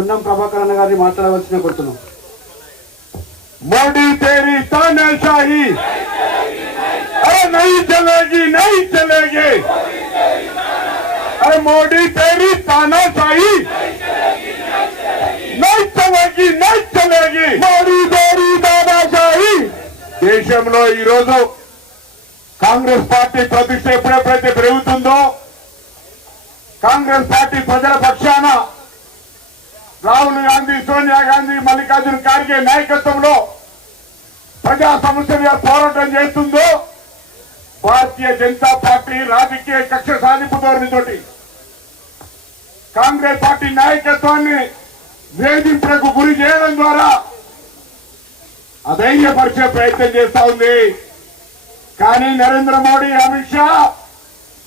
పున్నం ప్రభాకర్ అన్న గారిని మాట్లాడవలసిన కోరుతున్నాం. मोदी तेरी तानाशाही अरे नहीं चलेगी नहीं चलेगी। अरे मोदी तेरी तानाशाही नहीं चलेगी नहीं चलेगी। मोदी तेरी तानाशाही దేశంలో ఈ రోజు కాంగ్రెస్ పార్టీ ప్రతిష్ట ఎప్పుడెప్పుడైతే పెరుగుతుందో కాంగ్రెస్ పార్టీ ప్రజల పక్షాన రాహుల్ గాంధీ, సోనియా గాంధీ, మల్లికార్జున ఖార్గే నాయకత్వంలో ప్రజా సమస్యల పోరాటం చేస్తుందో భారతీయ జనతా పార్టీ రాజకీయ కక్ష సాధింపు ధోరణితోటి కాంగ్రెస్ పార్టీ నాయకత్వాన్ని వేధింపులకు గురి చేయడం ద్వారా అధైర్యపరిచే ప్రయత్నం చేస్తా ఉంది. కానీ నరేంద్ర మోడీ, అమిత్ షా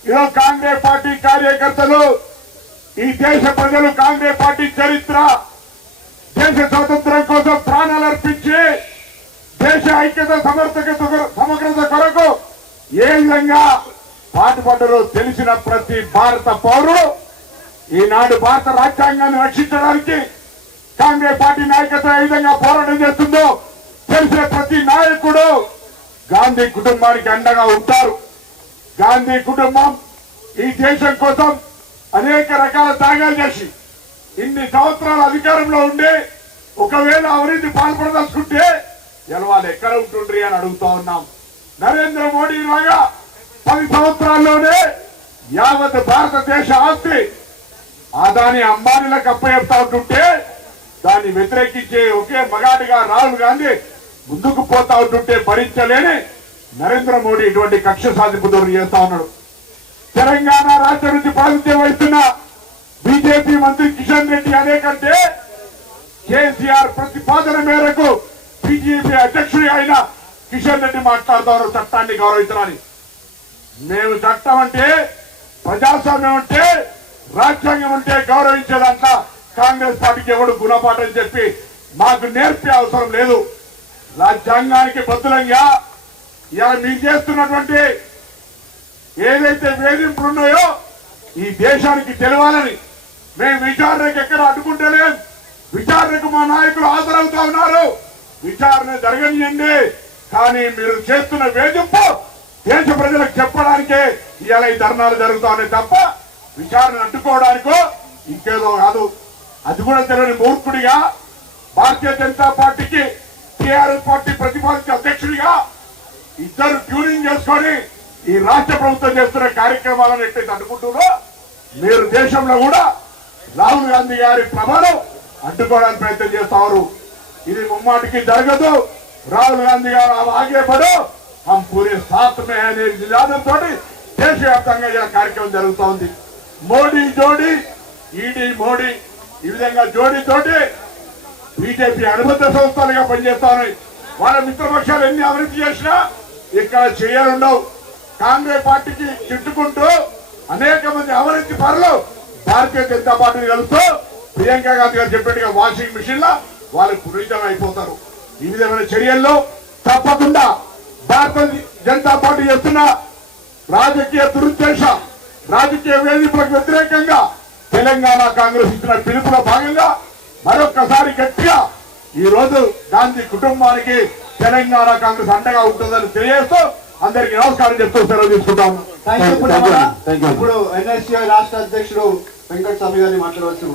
ఈరోజు కాంగ్రెస్ పార్టీ కార్యకర్తలు, ఈ దేశ ప్రజలు కాంగ్రెస్ పార్టీ చరిత్ర, దేశ స్వాతంత్ర్యం కోసం ప్రాణాలు అర్పించి దేశ ఐక్యత సమగ్రత కొరకు ఏ విధంగా పాటుపడ్డరో తెలిసిన ప్రతి భారత పౌరుడు ఈనాడు భారత రాజ్యాంగాన్ని రక్షించడానికి కాంగ్రెస్ పార్టీ నాయకత్వం ఏ విధంగా పోరాటం చేస్తుందో తెలిసిన ప్రతి నాయకుడు గాంధీ కుటుంబానికి అండగా ఉంటారు. గాంధీ కుటుంబం ఈ దేశం కోసం అనేక రకాల త్యాగాలు చేసి ఇన్ని సంవత్సరాల అధికారంలో ఉండి ఒకవేళ అవినీతి పాల్పడదలుచుకుంటే వాళ్ళు ఎక్కడ ఉంటుండ్రి అని అడుగుతా ఉన్నాం. నరేంద్ర మోడీ లాగా 10 సంవత్సరాల్లోనే యావత్ భారతదేశ ఆస్తి అదాని అంబానీలకు అప్పచెప్తా ఉంటుంటే దాన్ని వ్యతిరేకించే ఒకే మగాడిగా రాహుల్ గాంధీ ముందుకు పోతా ఉంటుంటే భరించలేని నరేంద్ర మోడీ ఇటువంటి కక్ష సాధింపు ధోరణి చేస్తా ఉన్నాడు. తెలంగాణ రాష్ట్ర నుంచి ప్రాతినిధ్యం వహిస్తున్న బీజేపీ మంత్రి కిషన్ రెడ్డి అనేకంటే కేసీఆర్ ప్రతిపాదన మేరకు బీజేపీ అధ్యక్షుడి అయిన కిషన్ రెడ్డి మాట్లాడుతున్నారు చట్టాన్ని గౌరవించాలని. మేము చట్టం అంటే, ప్రజాస్వామ్యం అంటే, రాజ్యాంగం అంటే గౌరవించేదంట కాంగ్రెస్ పార్టీకి ఎవడు గుణపాఠం చెప్పి మాకు నేర్పే అవసరం లేదు. రాజ్యాంగానికి బద్దులంగా ఇలా మీరు చేస్తున్నటువంటి ఏదైతే వేధింపులు ఉన్నాయో ఈ దేశానికి తెలవాలని మేము విచారణకు ఎక్కడ అడ్డుకుంటలేం. విచారణకు మా నాయకులు హాజరవుతా ఉన్నారు. విచారణ జరగనియండి. కానీ మీరు చేస్తున్న వేధింపు దేశ ప్రజలకు చెప్పడానికే ఇవాళ ఈ ధర్నాలు జరుగుతా ఉన్నాయి తప్ప విచారణ అడ్డుకోవడానికో ఇంకేదో కాదు. అది కూడా తెలియని మూర్ఖుడిగా భారతీయ జనతా పార్టీకి టీఆర్ఎస్ పార్టీ ప్రతిపాదించే అధ్యక్షుడిగా ఇద్దరు ట్యూనింగ్ చేసుకొని ఈ రాష్ట్ర ప్రభుత్వం చేస్తున్న కార్యక్రమాలను ఎట్టయితే అడ్డుకుంటున్నారో మీరు దేశంలో కూడా రాహుల్ గాంధీ గారి ప్రభావం అడ్డుకోవడానికి ప్రయత్నం చేస్తారు. ఇది ముమ్మాటికి జరగదు. రాహుల్ గాంధీ గారు ఆగే పడు హమ్ పూరే సాత్ మే అనే నినాదంతో దేశవ్యాప్తంగా ఇలా కార్యక్రమం జరుగుతూ ఉంది. మోడీ జోడీ, ఈడీ మోడీ, ఈ విధంగా జోడీతోటి బీజేపీ అనుబంధ సంస్థలుగా పనిచేస్తా ఉన్నాయి. వాళ్ళ మిత్రపక్షాలు ఎన్ని అభివృద్ధి చేసినా ఇక్కడ చేయనుండవు. కాంగ్రెస్ పార్టీకి చుట్టుకుంటూ అనేక మంది అవినీతి పరులు భారతీయ జనతా పార్టీని కలుస్తూ ప్రియాంక గాంధీ గారు చెప్పినట్టుగా వాషింగ్ మిషన్ లా వాళ్ళకి పునీతం అయిపోతారు. ఈ విధమైన చర్యల్లో తప్పకుండా భారతీయ జనతా పార్టీ చేస్తున్న రాజకీయ దురుద్దేశ, రాజకీయ వేధింపులకు వ్యతిరేకంగా తెలంగాణ కాంగ్రెస్ ఇచ్చిన పిలుపులో భాగంగా మరొక్కసారి గట్టిగా ఈ రోజు గాంధీ కుటుంబానికి తెలంగాణ కాంగ్రెస్ అండగా ఉంటుందని తెలియజేస్తూ అందరికీ నమస్కారం చెప్తూ సెలవు తీసుకుంటాము. ఇప్పుడు ఎన్ఎస్సీ రాష్ట్ర అధ్యక్షుడు వెంకట స్వామి గారిని మాట్లాడవచ్చు.